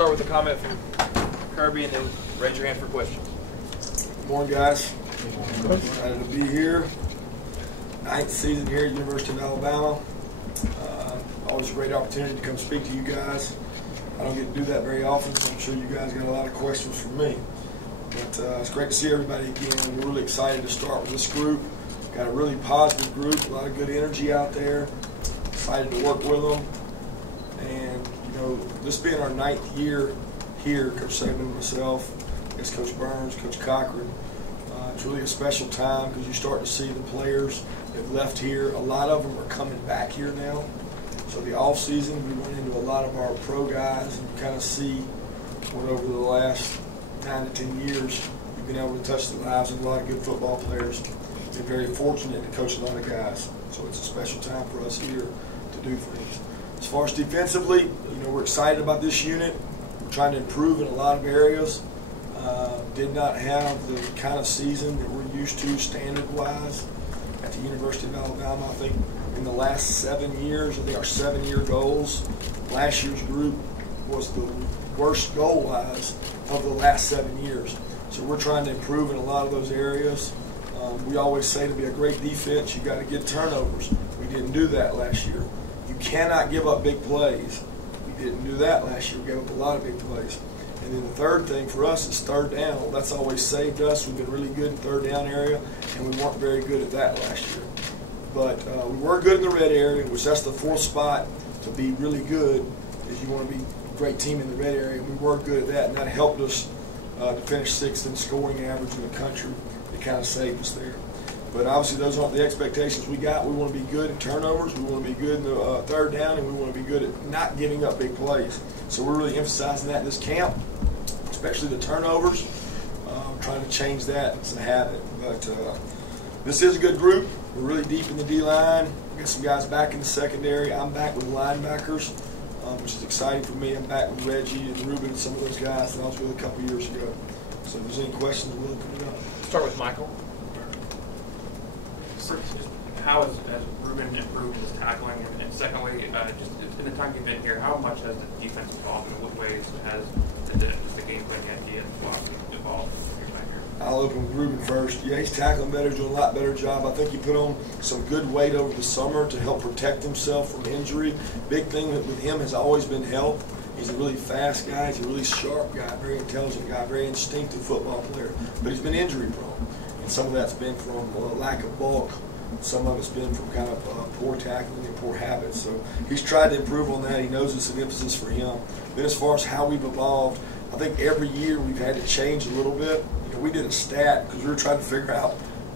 start with a comment from Kirby and then raise your hand for questions. Good morning, guys. Excited to be here. 9th season here at University of Alabama. Always a great opportunity to come speak to you guys. I don't get to do that very often, so I'm sure you guys got a lot of questions for me. But it's great to see everybody again. We're really excited to start with this group. Got a really positive group, a lot of good energy out there. Excited to work with them. And, you know, this being our 9th year here, Coach Saban and myself, I guess Coach Burns, Coach Cochran, it's really a special time because you start to see the players that left here. A lot of them are coming back here now. So the off season, we run into a lot of our pro guys, and you kind of see what over the last 9 to 10 years we've been able to touch the lives of a lot of good football players. Been very fortunate to coach a lot of guys. So it's a special time for us here to do things. As far as defensively, you know, we're excited about this unit. We're trying to improve in a lot of areas. Did not have the kind of season that we're used to standard-wise at the University of Alabama. I think in the last 7 years, I think our 7-year goals, last year's group was the worst goal-wise of the last 7 years. So we're trying to improve in a lot of those areas. We always say to be a great defense, you got to get turnovers. We didn't do that last year. You cannot give up big plays. We didn't do that last year. We gave up a lot of big plays. And then the third thing for us is third down. That's always saved us. We've been really good in third down area, and we weren't very good at that last year. But we were good in the red area, which that's the 4th spot to be really good, is you want to be a great team in the red area. We were good at that, and that helped us to finish 6th in scoring average in the country. It kind of saved us there. But obviously those aren't the expectations we got. We want to be good in turnovers. We want to be good in the third down, and we want to be good at not giving up big plays. So we're really emphasizing that in this camp, especially the turnovers. Trying to change that. It's a habit. But this is a good group. We're really deep in the D-line. We got some guys back in the secondary. I'm back with linebackers, which is exciting for me. I'm back with Reggie and Ruben and some of those guys that I was with a couple years ago. So if there's any questions, we'll open it up. Start with Michael. How has Ruben improved his tackling? And secondly, just in the time you've been here, how much has the defense evolved, and in what ways has the game plan, the idea, and philosophy evolved in your time here? I'll open with Ruben first. Yeah, he's tackling better, doing a lot better job. I think he put on some good weight over the summer to help protect himself from injury. Big thing with him has always been health. He's a really fast guy. He's a really sharp guy, very intelligent guy, very instinctive football player. But he's been injury prone. And some of that's been from lack of bulk. Some of it's been from kind of poor tackling and poor habits. So he's tried to improve on that. He knows it's an emphasis for him. Then as far as how we've evolved, I think every year we've had to change a little bit. You know, we did a stat because we were trying to figure out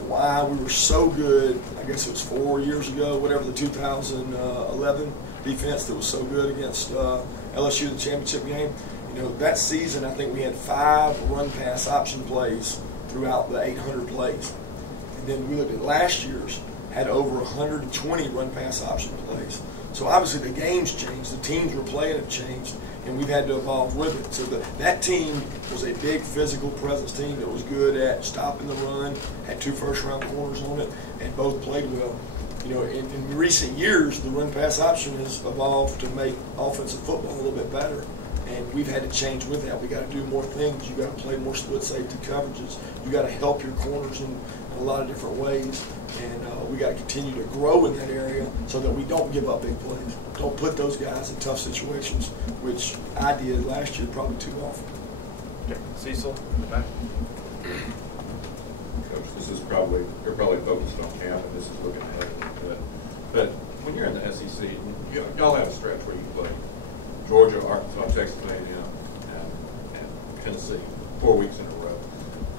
why we were so good. I guess it was 4 years ago, whatever, the 2011 defense that was so good against LSU in the championship game. You know, that season I think we had 5 run-pass option plays throughout the 800 plays. And then we looked at last year's, had over 120 run-pass option plays. So obviously the game's changed, the teams we're playing have changed, and we've had to evolve with it. So that team was a big physical presence team that was good at stopping the run, had 2 first-round corners on it, and both played well. You know, in recent years, the run-pass option has evolved to make offensive football a little bit better. And we've had to change with that. We got to do more things. You got to play more split safety coverages. You got to help your corners in a lot of different ways. And we got to continue to grow in that area so that we don't give up big plays. Don't put those guys in tough situations, which I did last year probably too often. Okay. Cecil in the back. Coach, this is probably, you're probably focused on camp, and this is looking ahead a little bit. But when you're in the SEC, y'all have a stretch where you play Georgia, Arkansas, Texas A&M, and Tennessee 4 weeks in a row.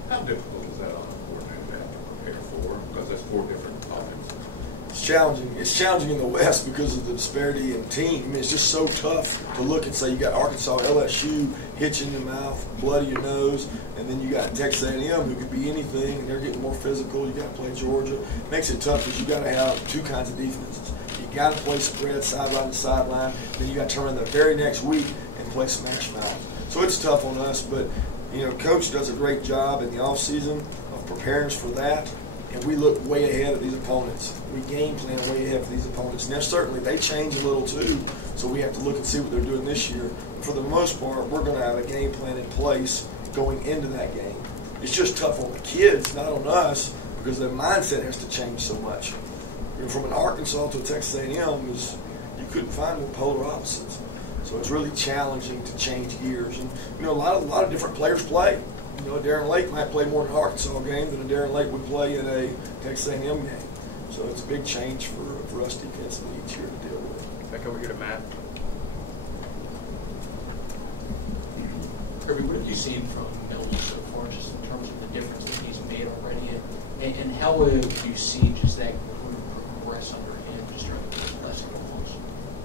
How difficult is that on a coordinator to have to prepare for? Because that's 4 different offenses. It's challenging. It's challenging in the West because of the disparity in team. I mean, it's just so tough to look and say you got Arkansas, LSU, hitch in the mouth, blood in your nose, and then you got Texas A&M who could be anything, and they're getting more physical. You got to play Georgia. It makes it tough because you got to have 2 kinds of defenses. You got to play spread sideline to sideline. Then you got to turn around the very next week and play smash mouth. So it's tough on us, but you know, Coach does a great job in the off season of preparing us for that. and we look way ahead of these opponents. We game plan way ahead for these opponents. Now, certainly, they change a little too, so we have to look and see what they're doing this year. For the most part, we're going to have a game plan in place going into that game. It's just tough on the kids, not on us, because their mindset has to change so much. From an Arkansas to a Texas A&M, you couldn't find more polar opposites. So it's really challenging to change gears. And a lot of different players play. Darren Lake might play more in an Arkansas game than a Darren Lake would play in a Texas A&M game. So it's a big change for us defensively each year to deal with. Back over here to Matt. Kirby, what have you seen from Milton so far, just in terms of the difference that he's made already, and how do you see just that group progress under him, just during the last couple months?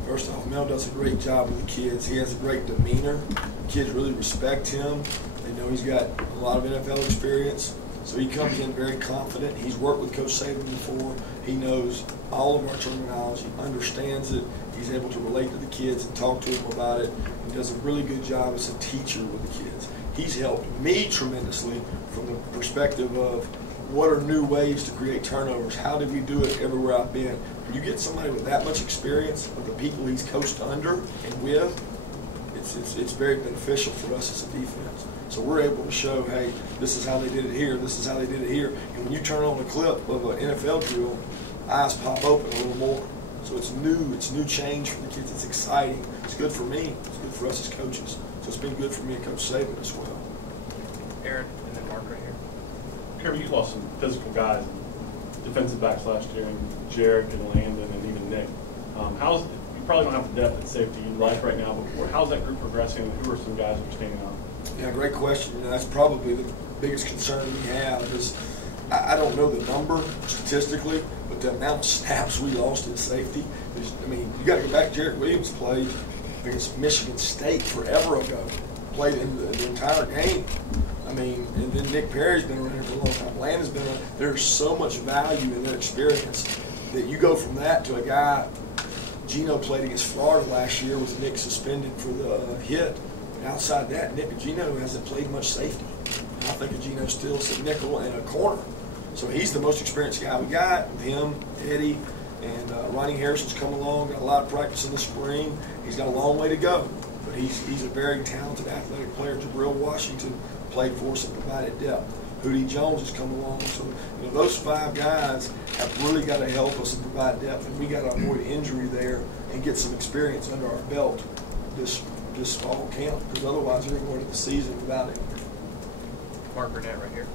First off, Mel does a great job with the kids. He has a great demeanor. Kids really respect him. They know he's got a lot of NFL experience, so he comes in very confident. He's worked with Coach Saban before. He knows all of our terminology, understands it. He's able to relate to the kids and talk to them about it. He does a really good job as a teacher with the kids. He's helped me tremendously from the perspective of what are new ways to create turnovers. How did we do it everywhere I've been? When you get somebody with that much experience of the people he's coached under and with, it's very beneficial for us as a defense. So we're able to show, hey, this is how they did it here, this is how they did it here. And when you turn on a clip of an NFL drill, eyes pop open a little more. So it's new change for the kids. It's exciting. It's good for me. It's good for us as coaches. So it's been good for me and Coach Saban as well. Aaron, and then Mark right here. Kirby, you lost some physical guys, defensive backs last year, and Jarek and Landon and even Nick. You probably don't have the depth at safety you like right now, but how's that group progressing, and who are some guys that are standing out? Yeah, great question. That's probably the biggest concern we have is I don't know the number statistically, but the amount of snaps we lost at safety. You got to go back. Jarek Williams played against Michigan State forever ago. Played in the entire game. And then Nick Perry's been around here for a long time. Landon's been around. There's so much value in that experience that you go from that to a guy. Gino played against Florida last year with Nick suspended for the hit. Outside that, Nick and Gino hasn't played much safety. I think of Gino still a nickel and a corner. So he's the most experienced guy we got with him, Eddie, and Ronnie Harrison's come along, got a lot of practice in the spring. He's got a long way to go, but he's a very talented athletic player. Jabril Washington played for us and provided depth. Hootie Jones has come along. So those 5 guys have really got to help us and provide depth, and we got to avoid injury there and get some experience under our belt this fall camp, because otherwise we're going into the season without it. Mark Burnett right here.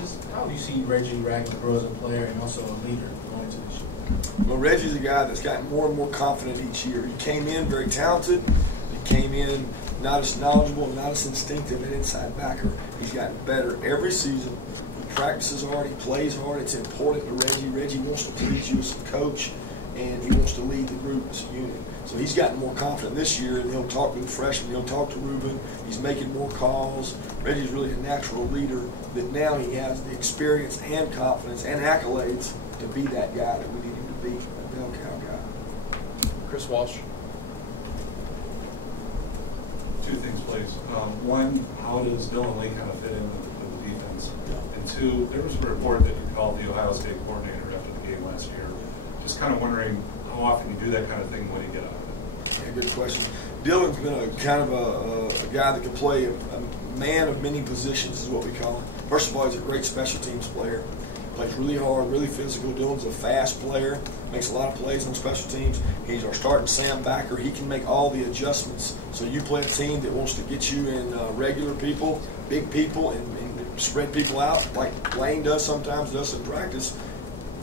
Just how do you see Reggie Ragland grow as a player and also a leader going into this year? Well, Reggie's a guy that's gotten more and more confident each year. He came in very talented. He came in not as knowledgeable, not as instinctive an inside backer. He's gotten better every season. He practices hard. He plays hard. It's important to Reggie. Reggie wants to please you as a coach, and he wants to lead the group as a unit. So he's gotten more confident this year, and he'll talk to the freshmen. He'll talk to Ruben. He's making more calls. Reggie's really a natural leader that now he has the experience and confidence and accolades to be that guy that we need him to be, a bell cow guy. Chris Walsh. 2 things, please. One, how does Dylan Lee kind of fit in with the defense? Yeah. And 2, there was a report that you called the Ohio State coordinator after the game last year. Just kind of wondering how often you do that kind of thing, when you get out of it. Yeah, good question. Dylan's been a kind of a guy that can play a man of many positions, is what we call him. First of all, he's a great special teams player. Plays really hard, really physical. Dylan's a fast player, makes a lot of plays on special teams. He's our starting Sam backer. He can make all the adjustments. So you play a team that wants to get you in regular people, big people, and spread people out like Lane does sometimes, does in practice.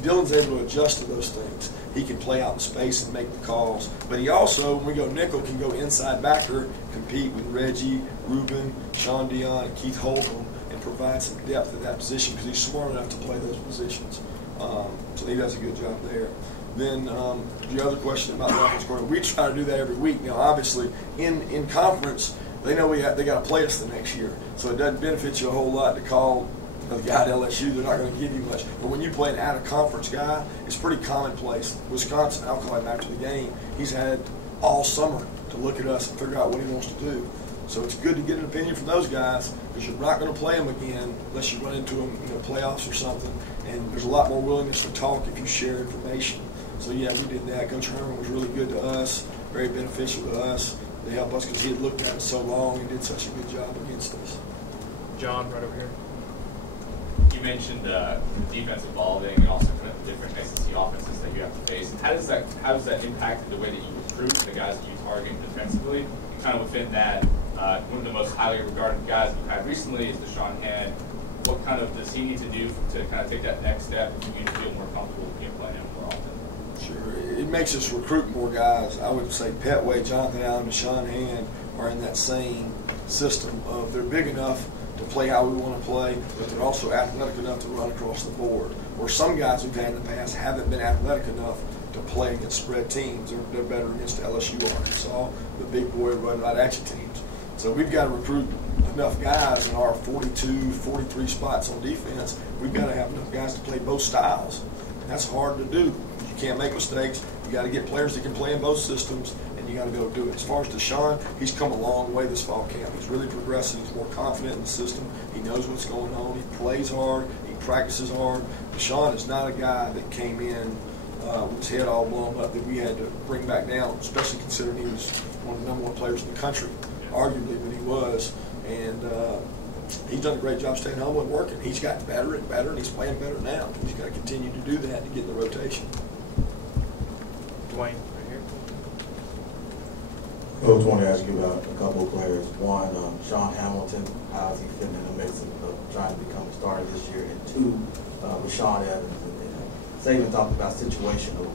Dylan's able to adjust to those things. He can play out in space and make the calls. But he also, when we go nickel, can go inside backer, compete with Reggie, Ruben, Sean Dion, and Keith Holcomb, and provide some depth at that position because he's smart enough to play those positions. So he does a good job there. Then the other question about the offense coordinator, we try to do that every week. Now, obviously, in conference, they know they got to play us the next year. So it doesn't benefit you a whole lot to call the guy at LSU. They're not going to give you much. But when you play an out-of-conference guy, it's pretty commonplace. Wisconsin, I'll call him after the game, he's had all summer to look at us and figure out what he wants to do. So it's good to get an opinion from those guys because you're not going to play them again unless you run into them in the playoffs or something. And there's a lot more willingness to talk if you share information. So, yeah, we did that. Coach Herman was really good to us, very beneficial to us. They helped us because he had looked at it so long and did such a good job against us. John, right over here. You mentioned the defense evolving and also kind of the different SEC offenses that you have to face. And how does that impact the way that you recruit the guys that you target defensively? And kind of within that, one of the most highly regarded guys we've had recently is Deshaun Hand. What kind of does he need to do to kind of take that next step and you feel more comfortable playing him more often? Sure. It makes us recruit more guys. I would say Petway, Jonathan Allen, Deshaun Hand are in that same system of they're big enough to play how we want to play, but they're also athletic enough to run across the board. Or some guys we've had in the past haven't been athletic enough to play against spread teams. They're better against LSU, Arkansas, the big boy run right at you teams. So we've got to recruit enough guys in our 42, 43 spots on defense. We've got to have enough guys to play both styles. And that's hard to do. You can't make mistakes. You got to get players that can play in both systems, and you got to be able to do it. As far as Deshaun, he's come a long way this fall camp. He's really progressing. He's more confident in the system. He knows what's going on. He plays hard. He practices hard. Deshaun is not a guy that came in with his head all blown up that we had to bring back down, especially considering he was one of the #1 players in the country, arguably, but he was. And he's done a great job staying home and working. He's gotten better and better, and he's playing better now. He's got to continue to do that to get in the rotation. Dwayne, right here. Coach, I want to ask you about a couple of players. One, Sean Hamilton, how is he fitting in the mix of trying to become a starter this year? And two, with Sean Evans. Saban talked about situations for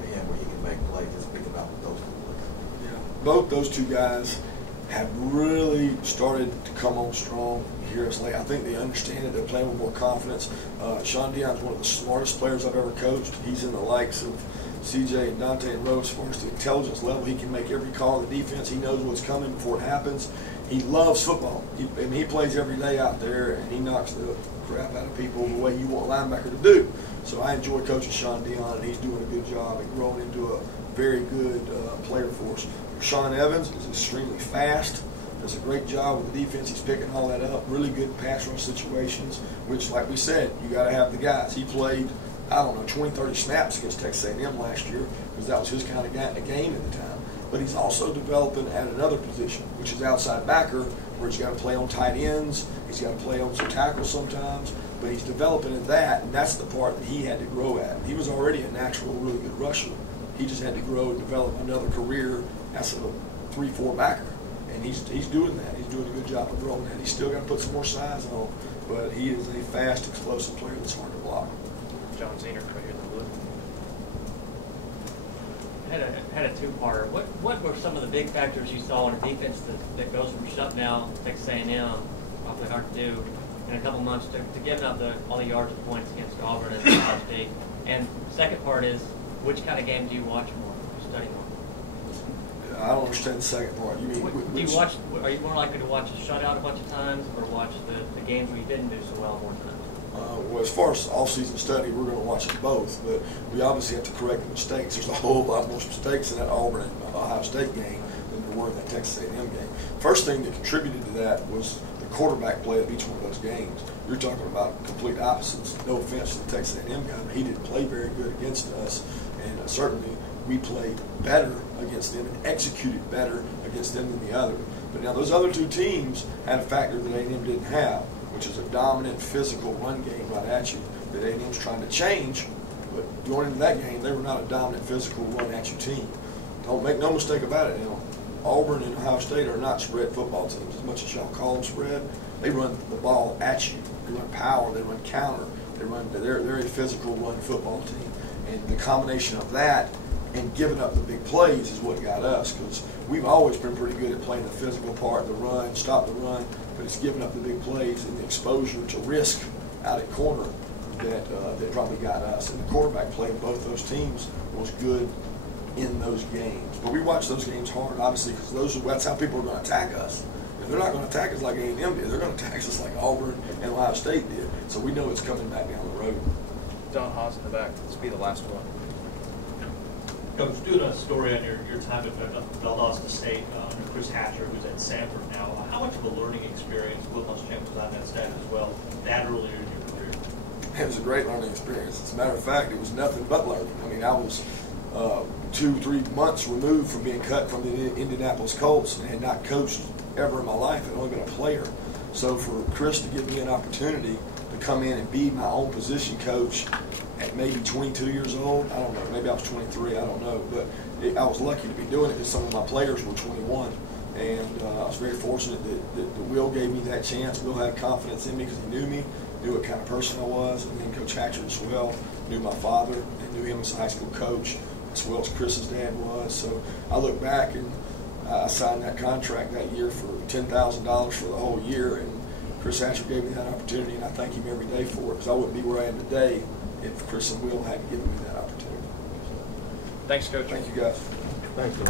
him where he can make plays. Just speak about those two players. Yeah, both those two guys have really started to come on strong here as late. I think they understand it. They're playing with more confidence. Sean Dion's one of the smartest players I've ever coached. He's in the likes of CJ and Dante and Rose. As far as the intelligence level, he can make every call in the defense. He knows what's coming before it happens. He loves football. He plays every day out there, and he knocks the crap out of people the way you want a linebacker to do. So I enjoy coaching Sean Dion, and he's doing a good job and growing into a very good player for us. Sean Evans is extremely fast, does a great job with the defense. He's picking all that up. Really good pass rush situations, which, like we said, you got to have the guys. He played, I don't know, 20, 30 snaps against Texas A&M last year because that was his kind of game at the time. But he's also developing at another position, which is outside backer, where he's got to play on tight ends. He's got to play on some tackles sometimes. But he's developing in that, and that's the part that he had to grow at. He was already a natural, really good rusher. He just had to grow and develop another career as a 3-4 backer. And he's doing that. He's doing a good job of growing that. He's still got to put some more size on, but he is a fast, explosive player that's hard to block. John Zener, right here in the blue. Had a two-parter. What were some of the big factors you saw in a defense that goes from shutting down Texas A&M, awfully hard to do, in a couple months to giving up all the yards and points against Auburn and Ohio State? And second part is, which kind of game do you watch more, study more? I don't understand the second part. You mean do you watch? Are you more likely to watch a shutout a bunch of times, or watch the games where you didn't do so well more times? Well, as far as off-season study, we're going to watch them both, but we obviously have to correct the mistakes. There's a whole lot more mistakes in that Auburn and Ohio State game than there were in that Texas A&M game. First thing that contributed to that was the quarterback play of each one of those games. You're talking about complete opposites. No offense to the Texas A&M guy, but he didn't play very good against us, and certainly we played better against them and executed better against them than the other. But now those other two teams had a factor that A&M didn't have, which is a dominant physical run game right at you that A&M's trying to change. But going into that game, they were not a dominant physical run at you team. Don't make no mistake about it now. Auburn and Ohio State are not spread football teams. As much as y'all call them spread, they run the ball at you. They run power. They run counter. They're a physical run football team. And the combination of that and giving up the big plays is what got us, because we've always been pretty good at playing the physical part, the run, stop the run, but it's giving up the big plays and the exposure to risk out at corner that probably got us. And the quarterback play of both those teams was good in those games. But we watch those games hard, obviously, because that's how people are going to attack us. If they're not going to attack us like A&M did, they're going to attack us like Auburn and Ohio State did. So we know it's coming back down the road. Don Haas in the back. This will be the last one. Coach, doing a story on your time at Valdosta State under Chris Hatcher, who's at Sanford now. How much of a learning experience, Will Muschamp was on that staff as well, that earlier in your career? It was a great learning experience. As a matter of fact, it was nothing but learning. I mean, I was 2-3 months removed from being cut from the Indianapolis Colts and had not coached ever in my life. I'd only been a player. So for Chris to give me an opportunity to come in and be my own position coach at maybe 22 years old, I don't know, maybe I was 23, I don't know, but I was lucky to be doing it because some of my players were 21. And I was very fortunate that Will gave me that chance. Will had confidence in me because he knew me, knew what kind of person I was, and then Coach Hatcher as well, knew my father and knew him as a high school coach, as well as Chris's dad was. So I look back and I signed that contract that year for $10,000 for the whole year, and Chris Hatcher gave me that opportunity, and I thank him every day for it because I wouldn't be where I am today if Chris and Will hadn't given me that opportunity. Thanks, Coach. Thank you, guys. Thanks, Coach.